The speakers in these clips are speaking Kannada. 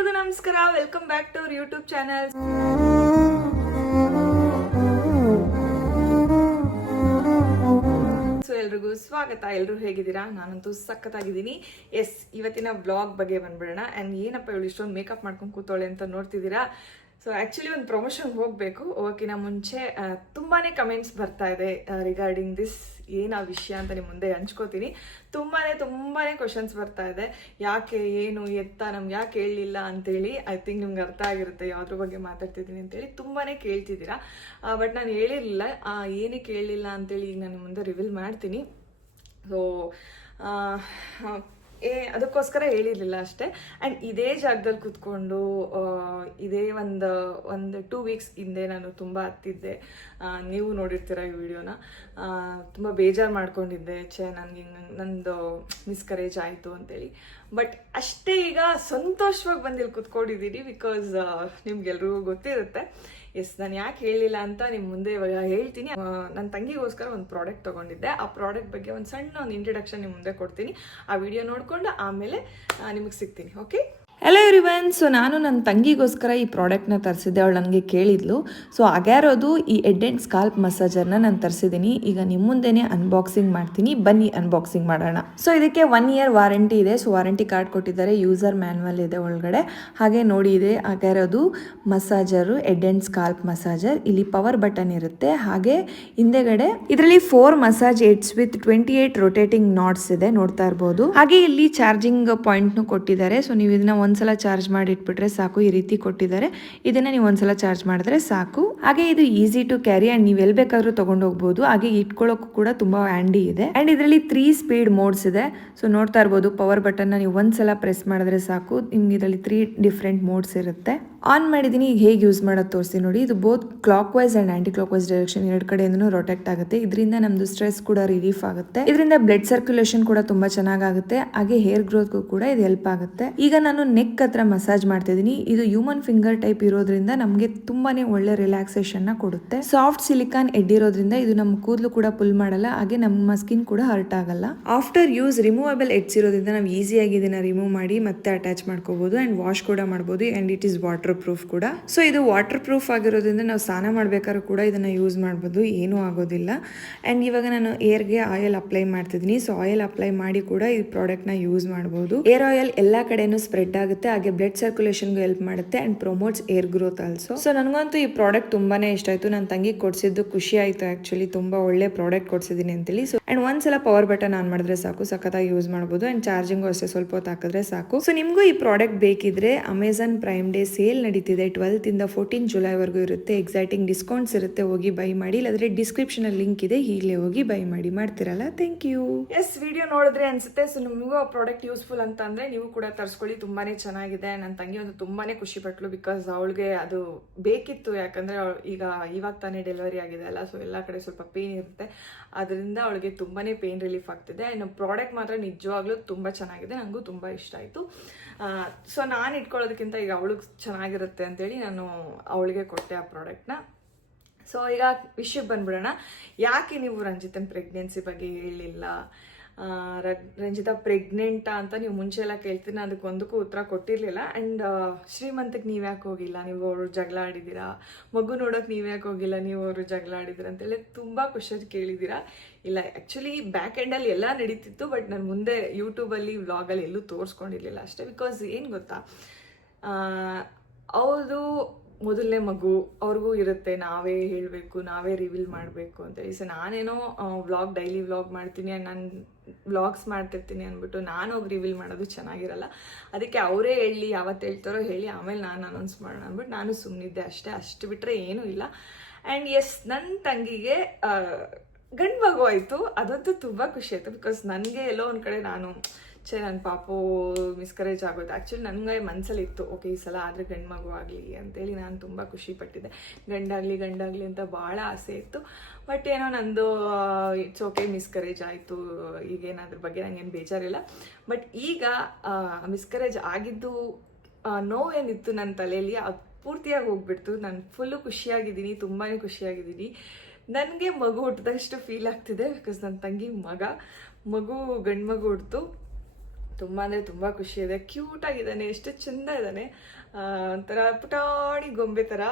ಎಲ್ರಿಗೂ ನಮಸ್ಕಾರ. Welcome back to our YouTube channel so ಎಲ್ರಿಗೂ ಸ್ವಾಗತ. ಎಲ್ಲರೂ ಹೇಗಿದ್ದೀರಾ? ನಾನಂತೂ ಸಖತ್ತಾಗಿದ್ದೀನಿ. ಎಸ್ ಇವತ್ತಿನ ಬ್ಲಾಗ್ ಬಗ್ಗೆ ಬಂದ್ಬಿಡೋಣ. ಆ್ಯಂಡ್ ಏನಪ್ಪ ಇವಳು ಇಷ್ಟೊಂದು ಮೇಕಪ್ ಮಾಡ್ಕೊಂಡು ಕೂತೋಳೆ ಅಂತ ನೋಡ್ತಿದ್ದೀರಾ? ಸೊ ಆ್ಯಕ್ಚುಲಿ ಒಂದು ಪ್ರಮೋಷನ್ಗೆ ಹೋಗಬೇಕು. ಹೋಗೋಕ್ಕಿಂತ ಮುಂಚೆ ತುಂಬಾ ಕಮೆಂಟ್ಸ್ ಬರ್ತಾ ಇದೆ ರಿಗಾರ್ಡಿಂಗ್ ದಿಸ್ ಏನು ಆ ವಿಷಯ ಅಂತ ನಿಮ್ಮ ಮುಂದೆ ಹಂಚ್ಕೋತೀನಿ. ತುಂಬಾ ತುಂಬಾ ಕ್ವಶನ್ಸ್ ಬರ್ತಾ ಇದೆ. ಯಾಕೆ, ಏನು, ಎತ್ತ ನಮ್ಗೆ ಯಾಕೆ ಹೇಳಲಿಲ್ಲ ಅಂತೇಳಿ ಐ ಥಿಂಕ್ ನಿಮ್ಗೆ ಅರ್ಥ ಆಗಿರುತ್ತೆ. ಯಾವ್ದ್ರ ಬಗ್ಗೆ ಮಾತಾಡ್ತಿದ್ದೀನಿ ಅಂತೇಳಿ ತುಂಬಾ ಕೇಳ್ತಿದ್ದೀರಾ. ಬಟ್ ನಾನು ಹೇಳಿರಲಿಲ್ಲ. ಏನೇ ಕೇಳಲಿಲ್ಲ ಅಂತೇಳಿ ಈಗ ನಾನು ಮುಂದೆ ರಿವೀಲ್ ಮಾಡ್ತೀನಿ. ಸೊ ಏ, ಅದಕ್ಕೋಸ್ಕರ ಹೇಳಿರಲಿಲ್ಲ ಅಷ್ಟೇ. ಆ್ಯಂಡ್ ಇದೇ ಜಾಗದಲ್ಲಿ ಕೂತ್ಕೊಂಡು ಇದೇ ಒಂದು ಒಂದು ಟೂ ವೀಕ್ಸ್ ಹಿಂದೆ ನಾನು ತುಂಬ ಹತ್ತಿದ್ದೆ. ನೀವು ನೋಡಿರ್ತೀರ ಈ ವಿಡಿಯೋನ. ತುಂಬ ಬೇಜಾರು ಮಾಡ್ಕೊಂಡಿದ್ದೆ, ಛೇ, ನನಗೆ ನಂದು ಮಿಸ್ಕರೇಜ್ ಆಯಿತು ಅಂತೇಳಿ. ಬಟ್ ಅಷ್ಟೇ ಈಗ ಸಂತೋಷವಾಗಿ ಬಂದು ಇಲ್ಲಿ ಕೂತ್ಕೊಂಡಿದ್ದೀನಿ ಬಿಕಾಸ್ ನಿಮ್ಗೆಲ್ರಿಗೂ ಗೊತ್ತಿರುತ್ತೆ. ಎಸ್ ನಾನು ಯಾಕೆ ಹೇಳಿಲ್ಲ ಅಂತ ನಿಮ್ಮ ಮುಂದೆ ಇವಾಗ ಹೇಳ್ತೀನಿ. ನನ್ನ ತಂಗಿಗೋಸ್ಕರ ಒಂದು ಪ್ರಾಡಕ್ಟ್ ತೊಗೊಂಡಿದ್ದೆ. ಆ ಪ್ರಾಡಕ್ಟ್ ಬಗ್ಗೆ ಒಂದು ಸಣ್ಣ ಒಂದು ಇಂಟ್ರಡಕ್ಷನ್ ನಿಮ್ಮ ಮುಂದೆ ಕೊಡ್ತೀನಿ. ಆ ವಿಡಿಯೋ ನೋಡಿಕೊಂಡು ಆಮೇಲೆ ನಿಮಗೆ ಸಿಗ್ತೀನಿ ಓಕೆ ಹಲೋ ಎವ್ರಿವನ್ ಸೊ ನಾನು ನನ್ನ ತಂಗಿಗೋಸ್ಕರ ಈ ಪ್ರಾಡಕ್ಟ್ನ ತರಿಸಿದ್ದೆ. ಅವಳು ನನಗೆ ಕೇಳಿದ್ಲು. ಸೊ ಅಗ್ಯಾರೋದು ಈ ಎಡ್ ಆ್ಯಂಡ್ ಸ್ಕಾಲ್ಪ್ ಮಸಾಜರ್ನ ನಾನು ತರಿಸಿದ್ದೀನಿ. ಈಗ ನಿಮ್ಮ ಮುಂದೆನೇ ಅನ್ಬಾಕ್ಸಿಂಗ್ ಮಾಡ್ತೀನಿ. ಬನ್ನಿ ಅನ್ಬಾಕ್ಸಿಂಗ್ ಮಾಡೋಣ. ಸೊ ಇದಕ್ಕೆ ಒನ್ ಇಯರ್ ವಾರಂಟಿ ಇದೆ. ಸೊ ವಾರಂಟಿ ಕಾರ್ಡ್ ಕೊಟ್ಟಿದ್ದಾರೆ. ಯೂಸರ್ ಮ್ಯಾನ್ವಲ್ ಇದೆ ಒಳಗಡೆ. ಹಾಗೆ ನೋಡಿ ಇದೆ. ಅಗ್ಯಾರೋದು massager head and scalp massager. ಇಲ್ಲಿ ಪವರ್ ಬಟನ್ ಇರುತ್ತೆ. ಹಾಗೆ ಹಿಂದೆಗಡೆ ಇದರಲ್ಲಿ four massage heads with twenty eight rotating knots ಇದೆ. ನೋಡ್ತಾ ಇರ್ಬೋದು. ಹಾಗೆ ಇಲ್ಲಿ ಚಾರ್ಜಿಂಗ್ ಪಾಯಿಂಟ್ನು ಕೊಟ್ಟಿದ್ದಾರೆ. ಸೊ ನೀವು ಇದನ್ನ ಒಂದ್ಸಲ ಚಾರ್ಜ್ ಮಾಡಿ ಇಟ್ಬಿಟ್ರೆ ಸಾಕು, ಈ ರೀತಿ ಕೊಟ್ಟಿದ್ದಾರೆ. ಇದನ್ನ ನೀವು ಒಂದ್ಸಲ ಚಾರ್ಜ್ ಮಾಡಿದ್ರೆ ಸಾಕು. ಹಾಗೆ ಇದು ಈಸಿ ಟು ಕ್ಯಾರಿ ಅಂಡ್ ನೀವು ಎಲ್ಲಿ ಬೇಕಾದ್ರೂ ತಗೊಂಡು ಹೋಗ್ಬೋದು. ಹಾಗೆ ಇಟ್ಕೊಳ್ಳೋಕ್ಕೂ ಕೂಡ ತುಂಬಾ ಹ್ಯಾಂಡಿ ಇದೆ. ಅಂಡ್ ಇದರಲ್ಲಿ ತ್ರೀ ಸ್ಪೀಡ್ ಮೋಡ್ಸ್ ಇದೆ. ಸೊ ನೋಡ್ತಾ ಇರ್ಬೋದು, ಪವರ್ ಬಟನ್ನ ನೀವು ಒಂದ್ಸಲ ಪ್ರೆಸ್ ಮಾಡಿದ್ರೆ ಸಾಕು. ನಿಮ್ಗೆ ಇದರಲ್ಲಿ ತ್ರೀ ಡಿಫ್ರೆಂಟ್ ಮೋಡ್ಸ್ ಇರುತ್ತೆ. ಆನ್ ಮಾಡಿದ್ದೀನಿ ಈಗ ಹೇಗೆ ಯೂಸ್ ಮಾಡೋದು ತೋರಿಸ್ತೀನಿ ನೋಡಿ. ಇದು both clockwise and anti clockwise direction ಎರಡು ಕಡೆಯಿಂದನೂ ರೊಟೆಕ್ಟ್ ಆಗುತ್ತೆ. ಇದರಿಂದ ನಮ್ದು ಸ್ಟ್ರೆಸ್ ಕೂಡ ರಿಲೀಫ್ ಆಗುತ್ತೆ. ಇದರಿಂದ ಬ್ಲಡ್ ಸರ್ಕ್ಯುಲೇಷನ್ ಕೂಡ ತುಂಬಾ ಚೆನ್ನಾಗುತ್ತೆ ಹಾಗೆ ಹೇರ್ ಗ್ರೋತ್ಗೂ ಕೂಡ ಇದು ಹೆಲ್ಪ್ ಆಗುತ್ತೆ. ಈಗ ನಾನು ನೆಕ್ ಹತ್ರ ಮಸಾಜ್ ಮಾಡ್ತಿದ್ದೀನಿ ಇದು ಹ್ಯೂಮನ್ ಫಿಂಗರ್ ಟೈಪ್ ಇರೋದ್ರಿಂದ ನಮಗೆ ತುಂಬಾನೇ ಒಳ್ಳೆ ರಿಲ್ಯಾಕ್ಸೇಷನ್ನ ಕೊಡುತ್ತೆ. ಸಾಫ್ಟ್ ಸಿಲಿಕಾನ್ ಎಡ್ಡಿರೋದ್ರಿಂದ ಇದು ನಮ್ಮ ಕೂದಲು ಕೂಡ ಪುಲ್ ಮಾಡಲ್ಲ. ಹಾಗೆ ನಮ್ಮ ಸ್ಕಿನ್ ಕೂಡ ಹರ್ಟ್ ಆಗಲ್ಲ. ಆಫ್ಟರ್ ಯೂಸ್ ರಿಮೂವಬಲ್ ಎಡ್ಸ್ ಇರೋದ್ರಿಂದ ನಾವು ಈಸಿಯಾಗಿ ಇದನ್ನ ರಿಮೂವ್ ಮಾಡಿ ಮತ್ತೆ ಅಟ್ಯಾಚ್ ಮಾಡ್ಕೋಬಹುದು ಅಂಡ್ ವಾಶ್ ಕೂಡ ಮಾಡಬಹುದು and it is waterproof ಕೂಡ. ಸೊ ಇದು ವಾಟರ್ ಪ್ರೂಫ್ ಆಗಿರೋದ್ರಿಂದ ನಾವು ಸ್ನಾನ ಮಾಡಬೇಕಾದ್ರೂ ಕೂಡ ಇದನ್ನ ಯೂಸ್ ಮಾಡ್ಬೋದು. ಏನೂ ಆಗೋದಿಲ್ಲ. ಆ್ಯಂಡ್ ಇವಾಗ ನಾನು ಏರ್ಗೆ ಆಯಿಲ್ ಅಪ್ಲೈ ಮಾಡ್ತಿದ್ದೀನಿ. ಸೊ ಆಯಿಲ್ ಅಪ್ಲೈ ಮಾಡಿ ಕೂಡ ಈ ಪ್ರಾಡಕ್ಟ್ನ ಯೂಸ್ ಮಾಡ್ಬೋದು. ಏರ್ ಆಯಿಲ್ ಎಲ್ಲ ಕಡೆನೂ ಸ್ಪ್ರೆಡ್ ಆಗುತ್ತೆ. ಹಾಗೆ ಬ್ಲಡ್ ಸರ್ಕ್ಯುಲೇಷನ್ಗೂ ಹೆಲ್ಪ್ ಮಾಡುತ್ತೆ and promotes hair growth also so ನನಗಂತೂ ಈ ಪ್ರಾಡಕ್ಟ್ ತುಂಬಾ ಇಷ್ಟ ಆಯಿತು. ನನ್ನ ತಂಗಿ ಕೊಡ್ಸಿದ್ದು ಖುಷಿ ಆಯಿತು ಆ್ಯಕ್ಚುಲಿ ತುಂಬಾ ಒಳ್ಳೆ ಪ್ರಾಡಕ್ಟ್ ಕೊಡಿಸಿದ್ದೀನಿ ಅಂತೇಳಿ. ಸೊ ಆ್ಯಂಡ್ ಒಂದ್ಸಲ ಪವರ್ ಬಟನ್ ಆನ್ ಮಾಡಿದ್ರೆ ಸಾಕು. ಸಖತ್ತಾಗಿ ಯೂಸ್ ಮಾಡ್ಬೋದು. ಅಂಡ್ ಚಾರ್ಜಿಂಗು ಅಷ್ಟೇ ಸ್ವಲ್ಪ ಹೊತ್ತು ಹಾಕಿದ್ರೆ ಸಾಕು. ಸೊ ನಿಮಗೂ ಈ ಪ್ರಾಡಕ್ಟ್ ಬೇಕಿದ್ರೆ ಅಮೆಝಾನ್ ಪ್ರೈಮ್ ಡೇ ಸೇಲ್ ನಡೀತಿದೆ. ಟ್ವೆಲ್ತಿಂದ ಫೋರ್ಟೀನ್ ಜುಲೈವರೆಗೂ ಇರುತ್ತೆ. ಎಕ್ಸೈಟಿಂಗ್ ಡಿಸ್ಕೌಂಟ್ಸ್ ಇರುತ್ತೆ. ಹೋಗಿ ಬೈ ಮಾಡಿ. ಇಲ್ಲಾದ್ರೆ ಡಿಸ್ಕ್ರಿಪ್ಷನ್ ಅಲ್ಲಿ ಲಿಂಕ್ ಇದೆ. ಈಗಲೇ ಹೋಗಿ ಬೈ ಮಾಡಿ ಮಾಡ್ತಿರಲ್ಲ? ಥ್ಯಾಂಕ್ ಯು ಎಸ್ ವಿಡಿಯೋ ನೋಡಿದ್ರೆ ಅನ್ಸುತ್ತೆ. ಸೊ ನಿಮಗೂ ಆ ಪ್ರಾಡಕ್ಟ್ ಯೂಸ್ಫುಲ್ ಅಂತ ಅಂದ್ರೆ ನೀವು ಕೂಡ ತರಿಸ್ಕೊಳ್ಳಿ. ತುಂಬಾನೇ ಚೆನ್ನಾಗಿದೆ. ನನ್ನ ತಂಗಿ ಒಂದು ತುಂಬಾನೇ ಖುಷಿ ಪಟ್ಲು ಬಿಕಾಸ್ ಅವಳಿಗೆ ಅದು ಬೇಕಿತ್ತು. ಯಾಕಂದ್ರೆ ಈಗ ಇವಾಗ ತಾನೇ ಡೆಲಿವರಿ ಆಗಿದೆ ಅಲ್ಲ. ಸೊ ಎಲ್ಲ ಕಡೆ ಸ್ವಲ್ಪ ಪೇನ್ ಇರುತ್ತೆ. ಅದರಿಂದ ಅವಳಿಗೆ ತುಂಬಾನೇ ಪೇನ್ ರಿಲೀಫ್ ಆಗ್ತಿದೆ. ಇನ್ನು ಪ್ರಾಡಕ್ಟ್ ಮಾತ್ರ ನಿಜವಾಗ್ಲೂ ತುಂಬಾ ಚೆನ್ನಾಗಿದೆ. ನನಗೂ ತುಂಬಾ ಇಷ್ಟ ಆಯಿತು. ಸೊ ನಾನು ಇಟ್ಕೊಳ್ಳೋದಕ್ಕಿಂತ ಈಗ ಅವಳಿಗೆ ಚೆನ್ನಾಗಿರುತ್ತೆ ಅಂತೇಳಿ ನಾನು ಅವಳಿಗೆ ಕೊಟ್ಟೆ ಆ ಪ್ರಾಡಕ್ಟ್ನ ಸೊ ಈಗ ವಿಷಯಕ್ಕೆ ಬಂದ್ಬಿಡೋಣ. ಯಾಕೆ ನೀವು ರಂಜಿತನ್ ಪ್ರೆಗ್ನೆನ್ಸಿ ಬಗ್ಗೆ ಹೇಳಿಲ್ಲ? ರಂಜಿತಾ ಪ್ರೆಗ್ನೆಂಟಾ ಅಂತ ನೀವು ಮುಂಚೆ ಎಲ್ಲ ಕೇಳ್ತೀನಿ ನಾನು ಅದಕ್ಕೆ ಒಂದಕ್ಕೂ ಉತ್ತರ ಕೊಟ್ಟಿರಲಿಲ್ಲ. ಆ್ಯಂಡ್ ಶ್ರೀಮಂತಕ್ಕೆ ನೀವು ಯಾಕೆ ಹೋಗಿಲ್ಲ? ನೀವು ಅವರು ಜಗಳ ಆಡಿದ್ದೀರಾ? ಮಗು ನೋಡೋಕೆ ನೀವು ಯಾಕೆ ಹೋಗಿಲ್ಲ? ನೀವು ಅವರು ಜಗಳ ಆಡಿದ್ದೀರಾ ಅಂತೇಳಿ ತುಂಬ ಕ್ವಶನ್ ಕೇಳಿದ್ದೀರಾ. ಇಲ್ಲ ಆ್ಯಕ್ಚುಲಿ ಬ್ಯಾಕ್ ಎಂಡಲ್ಲಿ ಎಲ್ಲ ನಡೀತಿತ್ತು ಬಟ್ ನಾನು ಮುಂದೆ ಯೂಟ್ಯೂಬಲ್ಲಿ ವ್ಲಾಗಲ್ಲಿ ಎಲ್ಲೂ ತೋರಿಸ್ಕೊಂಡಿರಲಿಲ್ಲ ಅಷ್ಟೇ. ಬಿಕಾಸ್ ಏನು ಗೊತ್ತಾ? ಅವ್ರದ್ದು ಮೊದಲನೇ ಮಗು, ಅವ್ರಿಗೂ ಇರುತ್ತೆ, ನಾವೇ ಹೇಳಬೇಕು, ನಾವೇ ರಿವೀಲ್ ಮಾಡಬೇಕು ಅಂತೇಳಿ ಸೊ ನಾನೇನೋ ವ್ಲಾಗ್ ಡೈಲಿ ವ್ಲಾಗ್ ಮಾಡ್ತೀನಿ, ನಾನು ವ್ಲಾಗ್ಸ್ ಮಾಡ್ತಿರ್ತೀನಿ ಅಂದ್ಬಿಟ್ಟು ನಾನು ಹೋಗಿ ರಿವೀಲ್ ಮಾಡೋದು ಚೆನ್ನಾಗಿರಲ್ಲ. ಅದಕ್ಕೆ ಅವರೇ ಹೇಳಿ ಯಾವತ್ತು ಹೇಳ್ತಾರೋ ಹೇಳಿ, ಆಮೇಲೆ ನಾನು ಅನೌನ್ಸ್ ಮಾಡೋಣ ಅಂದ್ಬಿಟ್ಟು ನಾನು ಸುಮ್ಮನಿದ್ದೆ ಅಷ್ಟೇ. ಅಷ್ಟು ಬಿಟ್ಟರೆ ಏನೂ ಇಲ್ಲ. ಆ್ಯಂಡ್ ಎಸ್ ನನ್ನ ತಂಗಿಗೆ ಗಂಡು ಮಗು ಆಯಿತು. ಅದಂತೂ ತುಂಬ ಖುಷಿ ಆಯಿತು ಬಿಕಾಸ್ ನನಗೆ ಎಲ್ಲೋ ಒಂದು ಕಡೆ ನಾನು ಛೇ ನನ್ನ ಪಾಪು ಮಿಸ್ಕರೇಜ್ ಆಗೋದು ಆ್ಯಕ್ಚುಲಿ ನನಗೆ ಮನಸ್ಸಲ್ಲಿ ಇತ್ತು ಓಕೆ, ಈ ಸಲ ಆದರೆ ಗಂಡು ಮಗು ಆಗಲಿ ಅಂತೇಳಿ ನಾನು ತುಂಬ ಖುಷಿ ಪಟ್ಟಿದ್ದೆ. ಗಂಡಾಗಲಿ ಗಂಡಾಗಲಿ ಅಂತ ಭಾಳ ಆಸೆ ಇತ್ತು. ಬಟ್ ಏನೋ ನಂದು ಇಟ್ಸ್ ಓಕೆ ಮಿಸ್ಕರೇಜ್ ಆಯಿತು. ಈಗೇನು ಅದ್ರ ಬಗ್ಗೆ ನನಗೇನು ಬೇಜಾರಿಲ್ಲ. ಬಟ್ ಈಗ ಮಿಸ್ಕರೇಜ್ ಆಗಿದ್ದು ನೋವೇನಿತ್ತು ನನ್ನ ತಲೆಯಲ್ಲಿ, ಅದು ಪೂರ್ತಿಯಾಗಿ ಹೋಗ್ಬಿಡ್ತು. ನಾನು ಫುಲ್ಲು ಖುಷಿಯಾಗಿದ್ದೀನಿ ತುಂಬಾ ಖುಷಿಯಾಗಿದ್ದೀನಿ. ನನಗೆ ಮಗು ಹುಟ್ಟಿದಷ್ಟು ಫೀಲ್ ಆಗ್ತಿದೆ ಬಿಕಾಸ್ ನನ್ನ ತಂಗಿ ಮಗ, ಮಗು, ಗಂಡು ಮಗು ಹುಟ್ಟಿತು ತುಂಬ ಅಂದರೆ ತುಂಬ ಖುಷಿ ಇದೆ. ಕ್ಯೂಟ್ ಆಗಿದ್ದಾನೆ, ಎಷ್ಟು ಚೆಂದ ಇದ್ದಾನೆ. ಒಂಥರ ಪುಟಾಣಿ ಗೊಂಬೆ ಥರ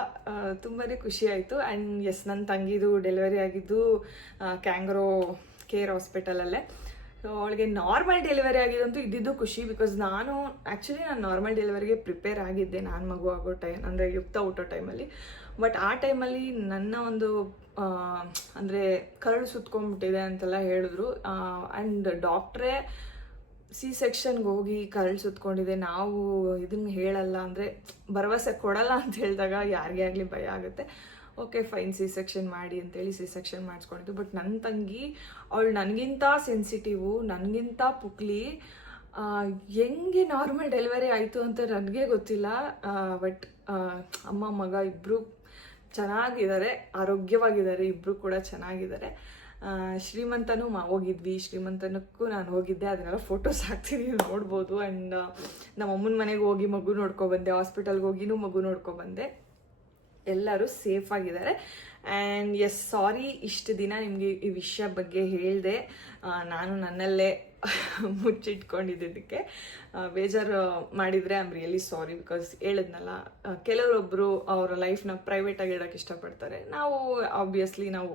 ತುಂಬಾ ಖುಷಿ ಆಯಿತು. ಆ್ಯಂಡ್ ಎಸ್ ನನ್ನ ತಂಗಿದು ಡೆಲಿವರಿ ಆಗಿದ್ದು ಕ್ಯಾಂಗ್ರೋ ಕೇರ್ ಹಾಸ್ಪಿಟಲಲ್ಲೇ ಸೊ ಅವಳಿಗೆ ನಾರ್ಮಲ್ ಡೆಲಿವರಿ ಆಗಿದಂತೂ ಇದ್ದಿದ್ದು ಖುಷಿ ಬಿಕಾಸ್ ನಾನು ಆ್ಯಕ್ಚುಲಿ ನಾನು ನಾರ್ಮಲ್ ಡೆಲಿವರಿಗೆ ಪ್ರಿಪೇರ್ ಆಗಿದ್ದೆ ನಾನು ಮಗು ಆಗೋ ಟೈಮ್ ಅಂದರೆ ಯುಕ್ತ ಹುಟ್ಟೋ ಟೈಮಲ್ಲಿ ಬಟ್ ಆ ಟೈಮಲ್ಲಿ ನನ್ನ ಒಂದು ಅಂದರೆ ಕರಳು ಸುತ್ಕೊಂಡ್ಬಿಟ್ಟಿದೆ ಅಂತೆಲ್ಲ ಹೇಳಿದ್ರು. ಆ್ಯಂಡ್ ಡಾಕ್ಟ್ರೇ ಸಿ ಸೆಕ್ಷನ್ಗೆ ಹೋಗಿ ಕರಳು ಸುತ್ಕೊಂಡಿದೆ, ನಾವು ಇದನ್ನ ಹೇಳಲ್ಲ ಅಂದರೆ ಭರವಸೆ ಕೊಡಲ್ಲ ಅಂತ ಹೇಳಿದಾಗ ಯಾರಿಗೇ ಆಗಲಿ ಭಯ ಆಗುತ್ತೆ. ಓಕೆ, ಫೈನ್ ಸಿ ಸೆಕ್ಷನ್ ಮಾಡಿ ಅಂತೇಳಿ ಸಿ ಸೆಕ್ಷನ್ ಮಾಡಿಸ್ಕೊಂಡಿದ್ದು. ಬಟ್ ನನ್ನ ತಂಗಿ, ಅವಳು ನನಗಿಂತ ಸೆನ್ಸಿಟಿವು, ನನಗಿಂತ ಪುಕ್ಲಿ ಹೆಂಗೆ ನಾರ್ಮಲ್ ಡೆಲಿವರಿ ಆಯಿತು ಅಂತ ನನಗೆ ಗೊತ್ತಿಲ್ಲ. ಬಟ್ ಅಮ್ಮ, ಮಗ ಇಬ್ಬರು ಚೆನ್ನಾಗಿದ್ದಾರೆ, ಆರೋಗ್ಯವಾಗಿದ್ದಾರೆ ಇಬ್ಬರು ಕೂಡ ಚೆನ್ನಾಗಿದ್ದಾರೆ. ಶ್ರೀಮಂತನೂ ಮಾ, ಹೋಗಿದ್ವಿ. ಶ್ರೀಮಂತನಕ್ಕೂ ನಾನು ಹೋಗಿದ್ದೆ. ಅದನ್ನೆಲ್ಲ ಫೋಟೋಸ್ ಹಾಕ್ತೀನಿ ನೋಡ್ಬೋದು. ಆ್ಯಂಡ್ ನಮ್ಮ ಅಮ್ಮನ ಮನೆಗೆ ಹೋಗಿ ಮಗು ನೋಡ್ಕೊಬಂದೆ. ಹಾಸ್ಪಿಟಲ್ಗೆ ಹೋಗಿನೂ ಮಗು ನೋಡ್ಕೊಬಂದೆ. ಎಲ್ಲರೂ ಸೇಫ್ ಆಗಿದ್ದಾರೆ. ಆ್ಯಂಡ್ ಎಸ್ ಸಾರಿ ಇಷ್ಟು ದಿನ ನಿಮಗೆ ಈ ವಿಷಯ ಬಗ್ಗೆ ಹೇಳಿದೆ. ನಾನು ನನ್ನಲ್ಲೇ ಮುಚ್ಚಿಟ್ಕೊಂಡಿದ್ದಕ್ಕೆ. ಬೇಜಾರು ಮಾಡಿದರೆ ಆಮ್ ರಿಯಲಿ ಸಾರಿ ಬಿಕಾಸ್ ಹೇಳಿದ್ನಲ್ಲ ಕೆಲವರೊಬ್ಬರು ಅವರ ಲೈಫ್ನ ಪ್ರೈವೇಟಾಗಿ ಇಡೋಕ್ಕೆ ಇಷ್ಟಪಡ್ತಾರೆ. ನಾವು ಆಬ್ವಿಯಸ್ಲಿ ನಾವು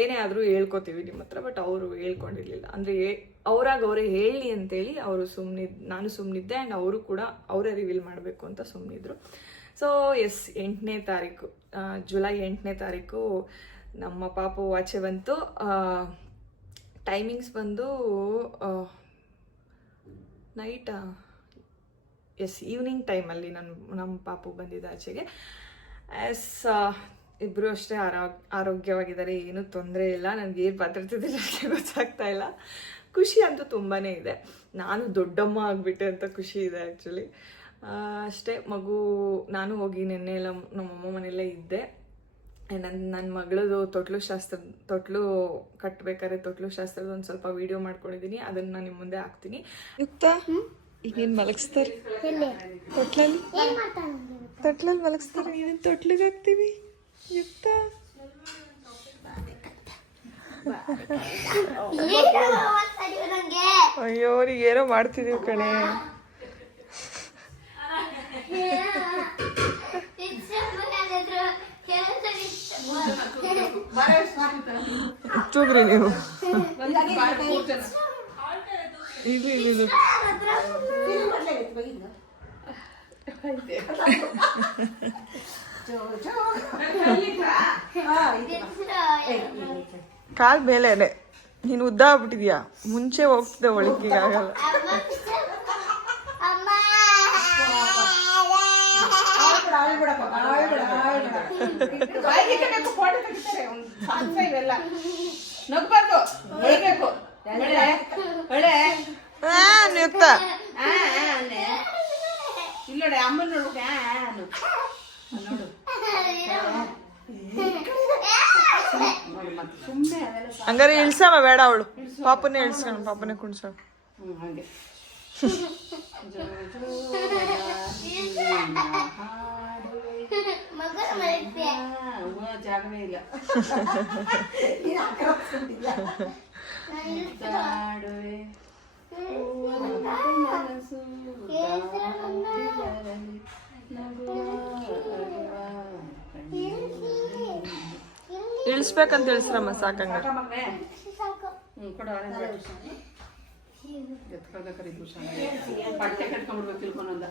ಏನೇ ಆದರೂ ಹೇಳ್ಕೊತೀವಿ ನಿಮ್ಮ ಹತ್ರ ಬಟ್ ಅವರು ಹೇಳ್ಕೊಂಡಿರ್ಲಿಲ್ಲ. ಅಂದರೆ ಅವರಾಗ ಅವರೇ ಹೇಳಿ ಅಂತೇಳಿ ಅವರು ಸುಮ್ಮನಿದ್ ನಾನು ಸುಮ್ಮನಿದ್ದೆ ಆ್ಯಂಡ್ ಅವರು ಕೂಡ ಅವರೇ ರಿವೀಲ್ ಮಾಡಬೇಕು ಅಂತ ಸುಮ್ಮನಿದ್ರು ಸೊ ಎಸ್ ಎಂಟನೇ ತಾರೀಕು ಜುಲೈ ಎಂಟನೇ ತಾರೀಕು ನಮ್ಮ ಪಾಪು ಆಚೆ ಬಂತು. ಟೈಮಿಂಗ್ಸ್ ಬಂದು ನೈಟ್ ಎಸ್ ಈವ್ನಿಂಗ್ ಟೈಮಲ್ಲಿ ನನ್ನ ನಮ್ಮ ಪಾಪು ಬಂದಿದ್ದ ಆಚೆಗೆ. ಎಸ್ ಇಬ್ಬರು ಅಷ್ಟೇ ಆರೋ ಆರೋಗ್ಯವಾಗಿದ್ದಾರೆ ಏನೂ ತೊಂದರೆ ಇಲ್ಲ ನನಗೆ ಏನು ಭದ್ರತೆ ಗೊತ್ತಾಗ್ತಾ ಇಲ್ಲ. ಖುಷಿ ಅಂತೂ ತುಂಬಾ ಇದೆ. ನಾನು ದೊಡ್ಡಮ್ಮ ಆಗಿಬಿಟ್ಟೆ ಅಂತ ಖುಷಿ ಇದೆ ಆ್ಯಕ್ಚುಲಿ ಅಷ್ಟೇ ಮಗು ನಾನು ಹೋಗಿ ನಿನ್ನೆ ಎಲ್ಲ ನಮ್ಮಮ್ಮ ಮನೆಯಲ್ಲೇ ಇದ್ದೆ. ನನ್ನ ನನ್ನ ಮಗಳದು ತೊಟ್ಲು ಶಾಸ್ತ್ರ ತೊಟ್ಲು ಕಟ್ಟಬೇಕಾದ್ರೆ ತೊಟ್ಲು ಶಾಸ್ತ್ರದ ಒಂದು ಸ್ವಲ್ಪ ವಿಡಿಯೋ ಮಾಡ್ಕೊಂಡಿದ್ದೀನಿ ಅದನ್ನು ನಿಮ್ಮ ಮುಂದೆ ಹಾಕ್ತೀನಿ. ಯುಕ್ತ? ಈಗ ನೀನು ಮಲಗಿಸ್ತಾರೆ? ತೊಟ್ಲಲ್ಲಿ? ತೊಟ್ಲಲ್ಲಿ ಮಲಗಿಸ್ತಾರೆ? ಏನೇನು ತೊಟ್ಲಿಗೆ ಹಾಕ್ತೀವಿ? ಯುಕ್ತ ಅಯ್ಯೋ ಏನೋ ಮಾಡ್ತಿದೀವಿ ಕಣೆ. ಚೂಗ್ರಿ ನೀವು. ಇದು ಇದು ಕಾಲ್ ಮೇಲೇನೆ ನೀನು ಉದ್ದ ಆಗ್ಬಿಟ್ಟಿದ್ಯಾ ಮುಂಚೆ ಹೋಗ್ತಿದ್ದೆ ಒಳಗೆ ಆಗಲ್ಲ. ಇಲ್ಲಿ ಅಮ್ಮನ ನೋಡ್ಬೇಕು ಆ, ಆ ಅನ್ನು. ನೋಡು ನೋಡಿ ಮತ್ತೆ ಸುಮ್ಮನೆ ಅದೆಲ್ಲ ಸಾ- ಹಂಗಾರೆ ಇಳ್ಸವ ಬೇಡ ಅವಳು ಪಾಪನೇ ಇಳ್ಸ್ಕೊಂಡು ಪಾಪನೇ ಕುಣ್ಸವ ಹ್ಮ್, ಹಂಗೆ ಜೋ, ಜೋ, ನಿನ್ನ ಹಾಡುವೆ. ಆ, ಹ್ಞೂ, ಜಾಗವೇ ಇಲ್ಲ ಜಾಡುವೆ ಹೂವನ ಮನಸ್ಸು ಗಾಳಿಯಲ್ಲಿ ನಗುವ ಇಳಿಸ್ಬೇಕಂತ ಇಳಿಸ್ರಮ್ಮ ಸಾಕಂಗ ಅಂಡ್? ಹ್ಞೂ ಕೊಡು. ಎತ್ಕೊಳ್ಬೇಕಾರೆ ಇದು. ಬಟ್ಟೆ ಕಟ್ಕೊಂಡ್ಬಿಡ್ಬೇಕು ತಿಳ್ಕೊಂಡಂದ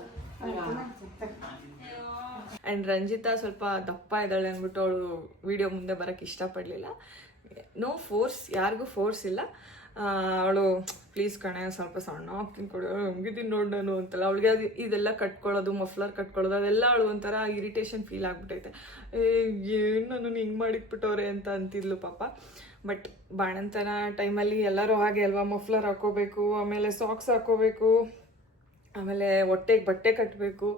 ಆ್ಯಂಡ್ ರಂಜಿತಾ ಸ್ವಲ್ಪ ದಪ್ಪ ಇದ್ದಾಳೆ ಅಂದ್ಬಿಟ್ಟು ಅವಳು ವಿಡಿಯೋ ಮುಂದೆ ಬರೋಕ್ಕೆ ಇಷ್ಟಪಡಲಿಲ್ಲ ನೋ ಫೋರ್ಸ್ ಯಾರಿಗೂ ಫೋರ್ಸ್ ಇಲ್ಲ ಅವಳು, ಪ್ಲೀಸ್ ಕಣೆ, ಸ್ವಲ್ಪ ಸಣ್ಣ ಹಾಕ್ತೀನಿ ಕೊಡು ಹಂಗಿದ್ದೀನಿ ನೋಡು ನಾನು ಅಂತಲ್ಲ. ಅವಳಿಗೆ ಅದು ಇದೆಲ್ಲ ಕಟ್ಕೊಳ್ಳೋದು, ಮಫ್ಲರ್ ಕಟ್ಕೊಳ್ಳೋದು, ಅದೆಲ್ಲ ಅವಳು ಒಂಥರ ಇರಿಟೇಷನ್ ಫೀಲ್ ಆಗ್ಬಿಟ್ಟೈತೆ. ಏನು ನಾನು ಹಿಂಗೆ ಮಾಡಿಟ್ಬಿಟ್ಟವ್ರೆ ಅಂತ ಅಂತಿದ್ಲು ಪಾಪ. ಬಟ್ ಬಾಣಂತನ ಟೈಮಲ್ಲಿ ಎಲ್ಲರೂ ಹಾಗೆ ಅಲ್ವಾ, ಮಫ್ಲರ್ ಹಾಕೋಬೇಕು ಆಮೇಲೆ ಸಾಕ್ಸ್ ಹಾಕೋಬೇಕು ಆಮೇಲೆ ಹೊಟ್ಟೆಗೆ ಬಟ್ಟೆ ಕಟ್ಟಬೇಕು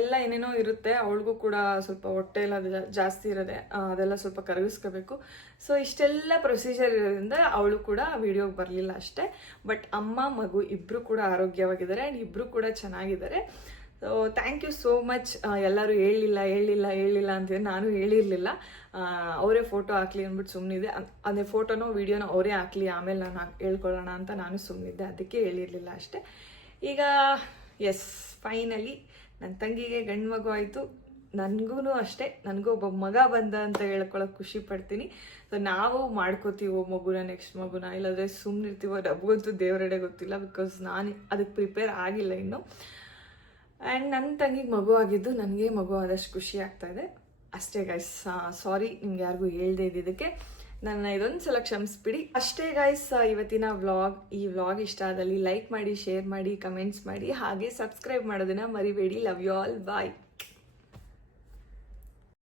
ಎಲ್ಲ ಏನೇನೋ ಇರುತ್ತೆ, ಅವಳಿಗೂ ಕೂಡ ಸ್ವಲ್ಪ ಹೊಟ್ಟೆ ಎಲ್ಲ ಜಾಸ್ತಿ ಇರೋದೆ ಅದೆಲ್ಲ ಸ್ವಲ್ಪ ಕರಗಿಸ್ಕೋಬೇಕು. ಸೊ ಇಷ್ಟೆಲ್ಲ ಪ್ರೊಸೀಜರ್ ಇರೋದ್ರಿಂದ ಅವಳು ಕೂಡ ವಿಡಿಯೋಗೆ ಬರಲಿಲ್ಲ ಅಷ್ಟೇ. ಬಟ್ ಅಮ್ಮ, ಮಗು ಇಬ್ಬರು ಕೂಡ ಆರೋಗ್ಯವಾಗಿದ್ದಾರೆ ಆ್ಯಂಡ್ ಇಬ್ಬರು ಕೂಡ ಚೆನ್ನಾಗಿದ್ದಾರೆ. So thank you so much ಎಲ್ಲರೂ ಹೇಳಿಲ್ಲ ಹೇಳಿಲ್ಲ ಹೇಳಿಲ್ಲ ಅಂತೇಳಿ ನಾನು ಹೇಳಿರಲಿಲ್ಲ. ಅವರೇ ಫೋಟೋ ಹಾಕ್ಲಿ ಅಂದ್ಬಿಟ್ಟು ಸುಮ್ಮನಿದೆ ಅಂದರೆ ಫೋಟೋನೋ ವೀಡಿಯೋನೋ ಅವರೇ ಹಾಕ್ಲಿ, ಆಮೇಲೆ ನಾನು ಹಾಕಿ, ಹೇಳ್ಕೊಳ್ಳೋಣ ಅಂತ ನಾನು ಸುಮ್ಮನಿದ್ದೆ ಅದಕ್ಕೆ ಹೇಳಿರಲಿಲ್ಲ ಅಷ್ಟೇ. ಈಗ ಎಸ್ ಫೈನಲಿ ನನ್ನ ತಂಗಿಗೆ ಗಂಡು ಮಗು ಆಯಿತು. ನನಗೂ ಅಷ್ಟೇ. ನನಗೂ ಒಬ್ಬ ಮಗ ಬಂದ ಅಂತ ಹೇಳ್ಕೊಳ್ಳೋಕೆ ಖುಷಿ ಪಡ್ತೀನಿ. ಸೊ ನಾವು ಮಾಡ್ಕೋತೀವೋ ಮಗುನ ನೆಕ್ಸ್ಟ್ ಮಗುನ? ಇಲ್ಲಾಂದರೆ ಸುಮ್ಮನಿರ್ತೀವೋ ನಮಗಂತೂ ದೇವರೆಡೆ ಗೊತ್ತಿಲ್ಲ ಬಿಕಾಸ್ ನಾನು ಅದಕ್ಕೆ ಪ್ರಿಪೇರ್ ಆಗಿಲ್ಲ ಇನ್ನು. ಆ್ಯಂಡ್ ನನ್ನ ತಂಗಿಗೆ ಮಗು ಆಗಿದ್ದು ನನಗೆ ಮಗು ಆದಷ್ಟು ಖುಷಿ ಆಗ್ತಾ ಇದೆ. ಅಷ್ಟೇ ಗೈಸ್ ಸಾರಿ ನಿಮ್ಗೆ ಯಾರಿಗೂ ಹೇಳ್ದೆ ಇದ್ದಿದ್ದಕ್ಕೆ. ನನ್ನ ಇದೊಂದು ಸಲ ಕ್ಷಮಿಸ್ಬಿಡಿ. ಅಷ್ಟೇ ಗೈಸ್ ಇವತ್ತಿನ ವ್ಲಾಗ್ ಈ ವ್ಲಾಗ್ ಇಷ್ಟ ಆದಲ್ಲಿ ಲೈಕ್ ಮಾಡಿ ಶೇರ್ ಮಾಡಿ ಕಮೆಂಟ್ಸ್ ಮಾಡಿ, ಹಾಗೆ ಸಬ್ಸ್ಕ್ರೈಬ್ ಮಾಡೋದನ್ನ ಮರಿಬೇಡಿ. Love you all bye